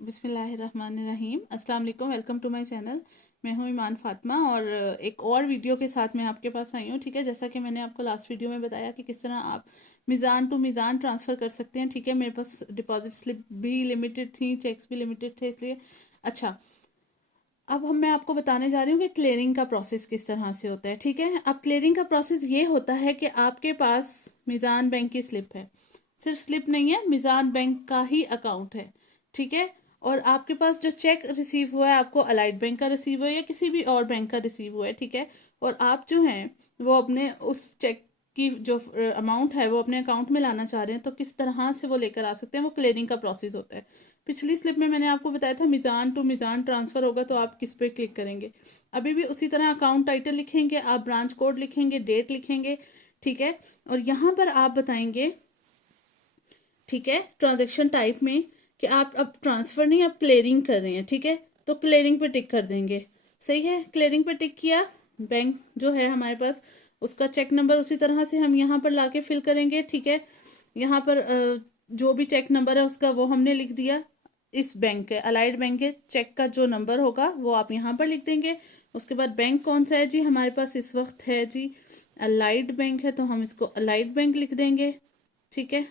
बिस्मिल्लाहिर्रहमानिर्रहीम। अस्सलाम वालेकुम। Welcome to my channel. मैं हूँ ईमान फ़ातिमा और एक और वीडियो के साथ मैं आपके पास आई हूँ। ठीक है, जैसा कि मैंने आपको लास्ट वीडियो में बताया कि किस तरह आप मीज़ान टू मीज़ान ट्रांसफ़र कर सकते हैं। ठीक है, मेरे पास डिपॉजिट स्लिप भी लिमिटेड थी, चेक्स भी लिमिटेड थे, इसलिए अच्छा। अब मैं आपको बताने जा रही हूँ कि क्लियरिंग का प्रोसेस किस तरह से होता है। ठीक है, अब क्लियरिंग का प्रोसेस ये होता है कि आपके पास मीज़ान बैंक की स्लिप है, सिर्फ स्लिप नहीं है, मीज़ान बैंक का ही अकाउंट है। ठीक है, और आपके पास जो चेक रिसीव हुआ है, आपको अलाइड बैंक का रिसीव हुआ है या किसी भी और बैंक का रिसीव हुआ है। ठीक है, और आप जो हैं वो अपने उस चेक की जो अमाउंट है वो अपने अकाउंट में लाना चाह रहे हैं, तो किस तरह से वो लेकर आ सकते हैं, वो क्लियरिंग का प्रोसेस होता है। पिछली स्लिप में मैंने आपको बताया था मीज़ान टू मीज़ान ट्रांसफ़र होगा, तो आप किस पे क्लिक करेंगे। अभी भी उसी तरह अकाउंट टाइटल लिखेंगे, आप ब्रांच कोड लिखेंगे, डेट लिखेंगे। ठीक है, और यहाँ पर आप बताएंगे, ठीक है, ट्रांजैक्शन टाइप में कि आप अब ट्रांसफ़र नहीं, आप क्लियरिंग कर रहे हैं। ठीक है, तो क्लियरिंग पे टिक कर देंगे। सही है, क्लियरिंग पे टिक किया। बैंक जो है हमारे पास, उसका चेक नंबर उसी तरह से हम यहाँ पर लाके फिल करेंगे। ठीक है, यहाँ पर जो भी चेक नंबर है उसका वो हमने लिख दिया। इस बैंक के अलाइड बैंक के चेक का जो नंबर होगा वो आप यहाँ पर लिख देंगे। उसके बाद बैंक कौन सा है जी, हमारे पास इस वक्त है जी अलाइड बैंक है, तो हम इसको अलाइड बैंक लिख देंगे। ठीक है,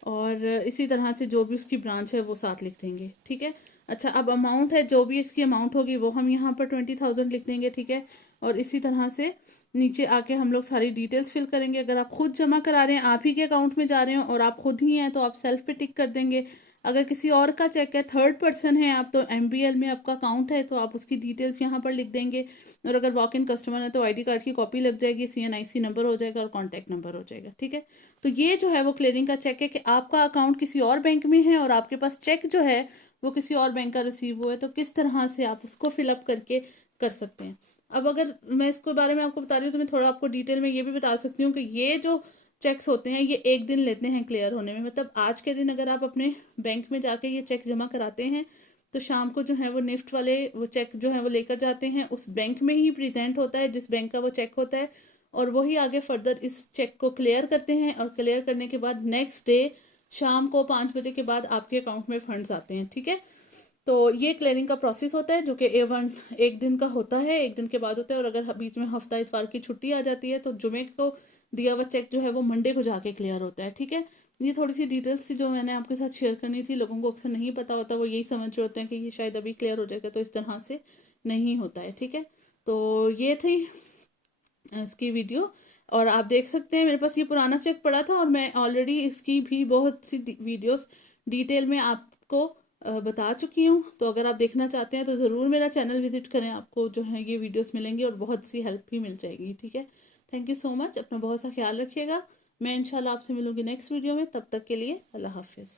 और इसी तरह से जो भी उसकी ब्रांच है वो साथ लिख देंगे। ठीक है, अच्छा, अब अमाउंट है, जो भी इसकी अमाउंट होगी वो हम यहाँ पर 20,000 लिख देंगे। ठीक है, और इसी तरह से नीचे आके हम लोग सारी डिटेल्स फिल करेंगे। अगर आप खुद जमा करा रहे हैं, आप ही के अकाउंट में जा रहे हैं और आप खुद ही हैं, तो आप सेल्फ पे टिक कर देंगे। अगर किसी और का चेक है, थर्ड पर्सन है आप, तो MBL में आपका अकाउंट है, तो आप उसकी डिटेल्स यहाँ पर लिख देंगे। और अगर वॉक इन कस्टमर है तो ID कार्ड की कॉपी लग जाएगी, CNIC नंबर हो जाएगा और कॉन्टैक्ट नंबर हो जाएगा। ठीक है, तो ये जो है वो क्लियरिंग का चेक है कि आपका अकाउंट किसी और बैंक में है और आपके पास चेक जो है वो किसी और बैंक का रिसीव हुआ है, तो किस तरह से आप उसको फिलअप करके कर सकते हैं। अब अगर मैं इसके बारे में आपको बता रही हूँ तो मैं थोड़ा आपको डिटेल में ये भी बता सकती हूँ कि ये जो चेक्स होते हैं ये एक दिन लेते हैं क्लियर होने में। मतलब आज के दिन अगर आप अपने बैंक में जाके ये चेक जमा कराते हैं, तो शाम को जो है वो निफ्ट वाले वो चेक जो है वो लेकर जाते हैं, उस बैंक में ही प्रेजेंट होता है जिस बैंक का वो चेक होता है, और वही आगे फर्दर इस चेक को क्लियर करते हैं। और क्लियर करने के बाद नेक्स्ट डे शाम को 5 बजे के बाद आपके अकाउंट में फंड्स आते हैं। ठीक है, तो ये क्लियरिंग का प्रोसेस होता है जो कि एक दिन का होता है, एक दिन के बाद होता है। और अगर बीच में हफ्ता इतवार की छुट्टी आ जाती है तो जुमे को दिया हुआ चेक जो है वो मंडे को जाके क्लियर होता है। ठीक है, ये थोड़ी सी डिटेल्स थी जो मैंने आपके साथ शेयर करनी थी। लोगों को अक्सर नहीं पता होता, वो यही समझ रहे होते हैं कि ये शायद अभी क्लियर हो जाएगा, तो इस तरह से नहीं होता है। ठीक है, तो ये थी इसकी वीडियो। और आप देख सकते हैं मेरे पास ये पुराना चेक पड़ा था और मैं ऑलरेडी इसकी भी बहुत सी वीडियोस डिटेल में आपको बता चुकी हूँ। तो अगर आप देखना चाहते हैं तो ज़रूर मेरा चैनल विजिट करें, आपको जो है ये वीडियोस मिलेंगी और बहुत सी हेल्प भी मिल जाएगी। ठीक है, थैंक यू सो मच, अपना बहुत सा ख्याल रखिएगा। मैं इंशाल्लाह आपसे मिलूंगी नेक्स्ट वीडियो में, तब तक के लिए अल्लाह हाफिज़।